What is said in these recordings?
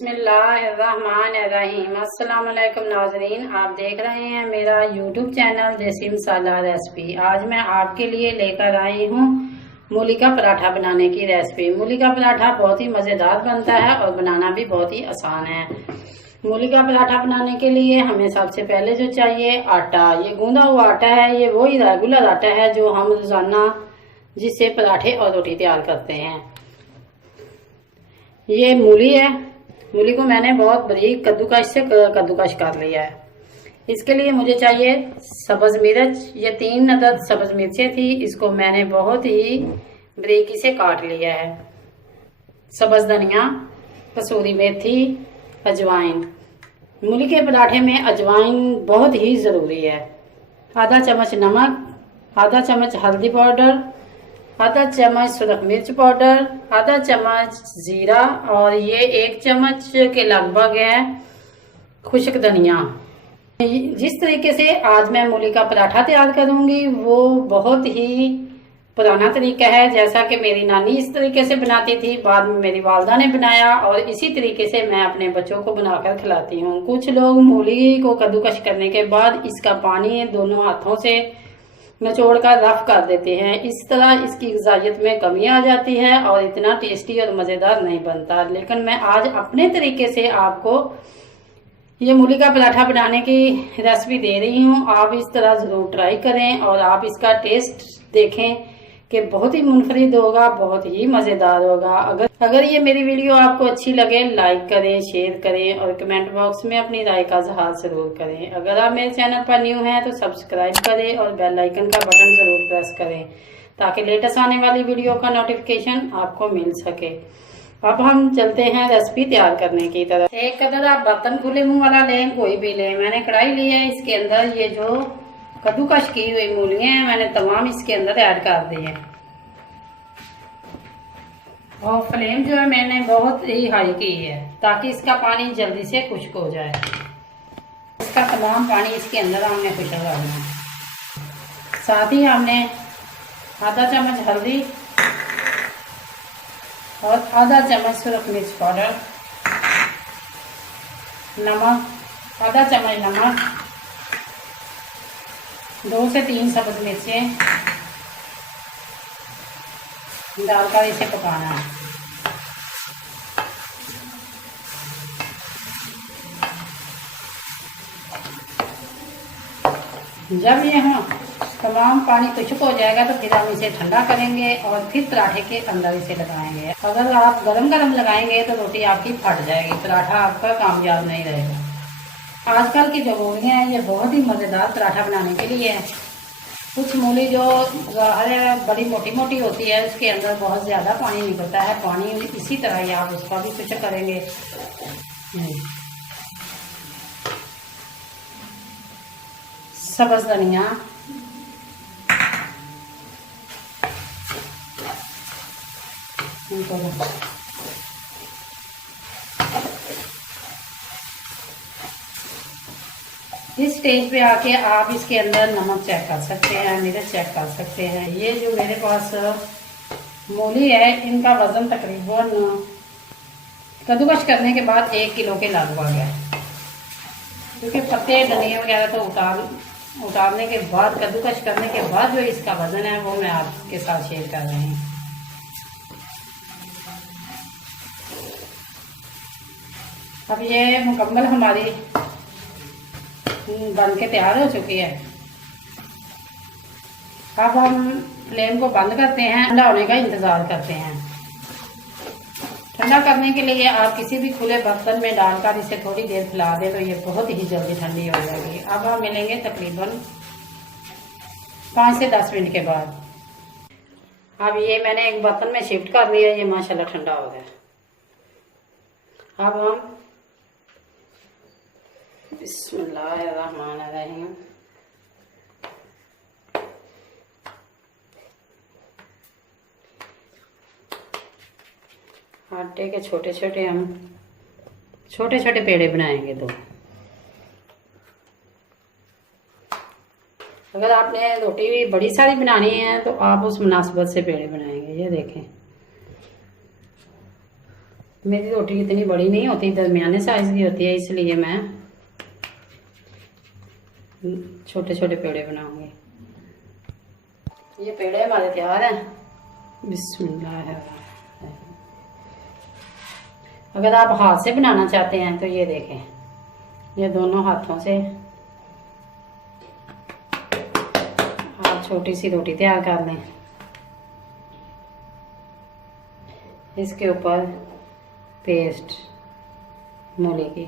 बिस्मिल्लाहिर्रहमानिर्रहीम। अस्सलाम वालेकुम नाजरीन, आप देख रहे हैं मेरा यूट्यूब चैनल देसी मसाला रेसिपी। आज मैं आपके लिए लेकर आई हूँ मूली का पराठा बनाने की रेसिपी। मूली का पराठा बहुत ही मज़ेदार बनता है और बनाना भी बहुत ही आसान है। मूली का पराठा बनाने के लिए हमें सबसे पहले जो चाहिए आटा। ये गूंदा हुआ आटा है, ये वही रेगुलर आटा है जो हम रोजाना जिससे पराठे और रोटी तैयार करते हैं। ये मूली है, मूली को मैंने बहुत बारीक कद्दूकश कर लिया है। इसके लिए मुझे चाहिए सब्ज मिर्च। ये 3 अदद सब्ज मिर्चें थी, इसको मैंने बहुत ही बारीकी से काट लिया है। सब्ज धनिया, कसूरी मेथी, अजवाइन। मूली के पराठे में अजवाइन बहुत ही ज़रूरी है। आधा चम्मच नमक, आधा चम्मच हल्दी पाउडर, आधा चम्मच सुरख मिर्च पाउडर, आधा चम्मच जीरा और ये 1 चम्मच के लगभग है खुश्क धनिया। जिस तरीके से आज मैं मूली का पराठा तैयार करूंगी वो बहुत ही पुराना तरीका है। जैसा कि मेरी नानी इस तरीके से बनाती थी, बाद में मेरी वालदा ने बनाया और इसी तरीके से मैं अपने बच्चों को बनाकर खिलाती हूँ। कुछ लोग मूली को कद्दूकश करने के बाद इसका पानी दोनों हाथों से निचोड़कर रफ कर देते हैं। इस तरह इसकी ग़िज़ाइयत में कमी आ जाती है और इतना टेस्टी और मज़ेदार नहीं बनता। लेकिन मैं आज अपने तरीके से आपको ये मूली का पराठा बनाने की रेसिपी दे रही हूँ। आप इस तरह ज़रूर ट्राई करें और आप इसका टेस्ट देखें कि बहुत ही मुनफरिद होगा, बहुत ही मज़ेदार होगा। अगर ये मेरी वीडियो आपको अच्छी लगे लाइक करें, शेयर करें और कमेंट बॉक्स में अपनी राय का इज़हार ज़रूर करें। अगर आप मेरे चैनल पर न्यू हैं तो सब्सक्राइब करें और बेल आइकन का बटन ज़रूर प्रेस करें ताकि लेटेस्ट आने वाली वीडियो का नोटिफिकेशन आपको मिल सके। अब हम चलते हैं रेसिपी तैयार करने की तरफ। एक कदर आप बर्तन खुले मुंह वाला लें, कोई भी लें। मैंने कढ़ाई ली है, इसके अंदर ये जो कद्दूकश की हुई मूलियां हैं मैंने तमाम इसके अंदर ऐड कर दी है और फ्लेम जो है मैंने बहुत ही हाई की है ताकि इसका पानी जल्दी से खुश्क हो जाए। इसका तमाम पानी इसके अंदर हमने खुश्क करना है। साथ ही हमने आधा चम्मच हल्दी और आधा चम्मच सुरख मिर्च पाउडर, नमक, आधा चम्मच नमक, 2 से 3 सब्ज मिर्चें डालकर इसे पकाना है। जब ये तमाम पानी खुश्क हो जाएगा तो फिर हम इसे ठंडा करेंगे और फिर पराठे के अंदर इसे लगाएंगे। अगर आप गरम गरम लगाएंगे तो रोटी आपकी फट जाएगी, पराठा आपका कामयाब नहीं रहेगा। आजकल की जो मूलियाँ हैं ये बहुत ही मज़ेदार पराठा बनाने के लिए है। कुछ मूली जो बड़ी मोटी मोटी होती है उसके अंदर बहुत ज़्यादा पानी निकलता है। पानी इसी तरह ही आप उसका भी कुछ करेंगे। सब्ज़ धनिया, इस स्टेज पे आके आप इसके अंदर नमक चेक कर सकते हैं, मिर्च चेक कर सकते हैं। ये जो मेरे पास मूली है इनका वज़न तकरीबन कद्दूकश करने के बाद 1 किलो के लगभग है, क्योंकि पत्ते धनिया वगैरह तो उतारने के बाद कद्दूकश करने के बाद जो इसका वज़न है वो मैं आपके साथ शेयर कर रही हूँ। अब ये मुकम्मल हमारी बन के तैयार हो चुकी है। अब हम फ्लेम को बंद करते हैं, ठंडा होने का इंतज़ार करते हैं। ठंडा करने के लिए आप किसी भी खुले बर्तन में डालकर इसे थोड़ी देर फैला दें तो ये बहुत ही जल्दी ठंडी हो जाएगी। अब हम मिलेंगे तकरीबन 5 से 10 मिनट के बाद। अब ये मैंने एक बर्तन में शिफ्ट कर लिया, ये माशाल्लाह ठंडा हो गया। अब हम बिस्मिल्लाहिर्रहमानिर्रहीम आटे के छोटे छोटे पेड़े बनाएंगे। तो अगर आपने रोटी भी बड़ी सारी बनानी है तो आप उस मुनासिबत से पेड़े बनाएंगे। ये देखें मेरी रोटी इतनी बड़ी नहीं होती, दरमियाने साइज की होती है, इसलिए मैं छोटे छोटे पेड़े बनाऊंगी। ये पेड़े हमारे तैयार हैं। बिस्मिल्लाह। अगर आप हाथ से बनाना चाहते हैं तो ये देखें, ये दोनों हाथों से आप छोटी सी रोटी तैयार कर लें। इसके ऊपर पेस्ट मूली की,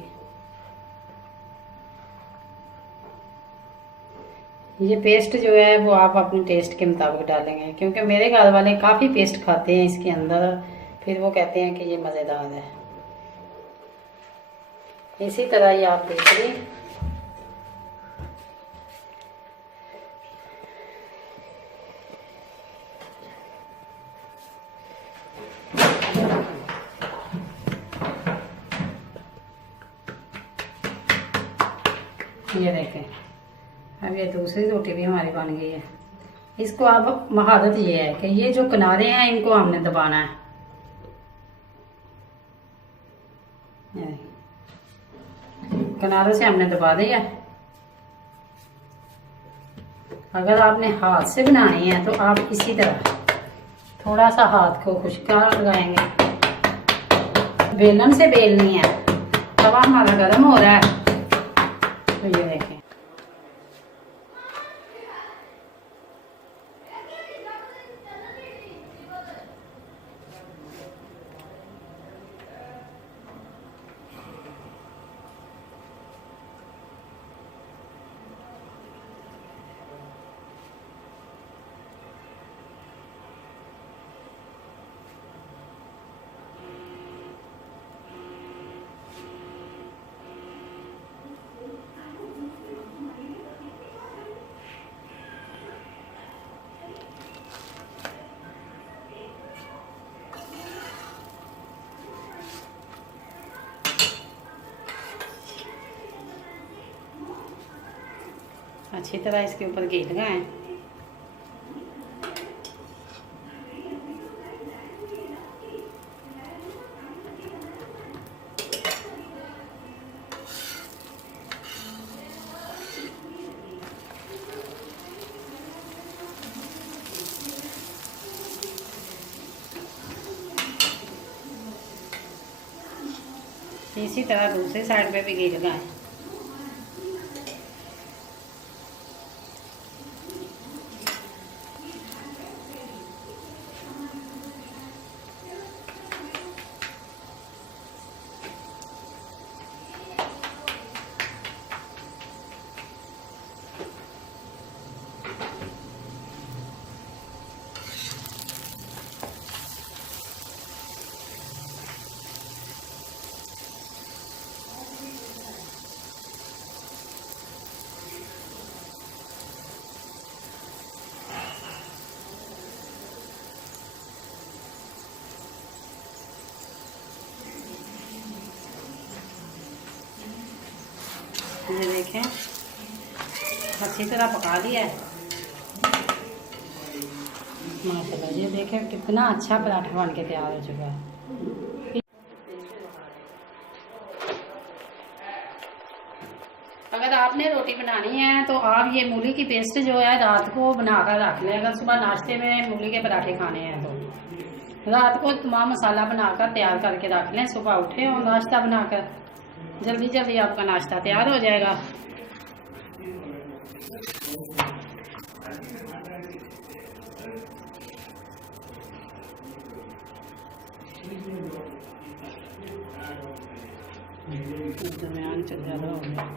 ये पेस्ट जो है वो आप अपने टेस्ट के मुताबिक डालेंगे, क्योंकि मेरे घर वाले काफ़ी पेस्ट खाते हैं इसके अंदर, फिर वो कहते हैं कि ये मज़ेदार है। इसी तरह ये आप देख लें। ये देखें, अब ये दूसरी रोटी भी हमारी बन गई है। इसको अब महारत ये है कि ये जो किनारे हैं इनको हमने दबाना है। किनारों से हमने दबा दिया। अगर आपने हाथ से बनानी है तो आप इसी तरह थोड़ा सा हाथ को खुशकार लगाएंगे। बेलन से बेलनी है। तवा हमारा गर्म हो रहा है, तो ये देखें। अच्छी तरह इसके ऊपर घी लगाएं। इसी तरह दूसरी साइड पे भी घी लगाएं। ये देखें, अच्छी तरह पका लिया है माशाल्लाह। ये देखें कितना अच्छा पराठा बन के तैयार हो चुका है। अगर आपने रोटी बनानी है तो आप ये मूली की पेस्ट जो है रात को बनाकर रख लें। अगर सुबह नाश्ते में मूली के पराठे खाने हैं तो रात को तमाम मसाला बनाकर तैयार करके रख लें। सुबह उठे और नाश्ता बनाकर जल्दी जल्दी आपका नाश्ता तैयार हो जाएगा। दरमियान चल ज़्यादा हो गया।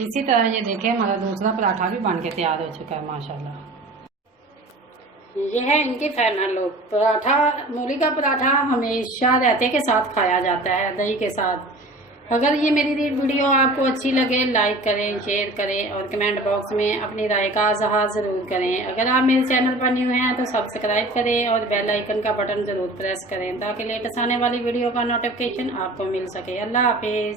इसी तरह ये देखें हमारा दूसरा पराठा भी बन के तैयार हो चुका है माशाल्लाह। ये है इनकी फाइनल लुक। पराठा, मूली का पराठा हमेशा रायते के साथ खाया जाता है, दही के साथ। अगर ये मेरी वीडियो आपको अच्छी लगे लाइक करें, शेयर करें और कमेंट बॉक्स में अपनी राय का इजहार जरूर करें। अगर आप मेरे चैनल पर न्यू हैं तो सब्सक्राइब करें और बेल आइकन का बटन जरूर प्रेस करें ताकि लेटेस्ट आने वाली वीडियो का नोटिफिकेशन आपको मिल सके। अल्लाह हाफिज।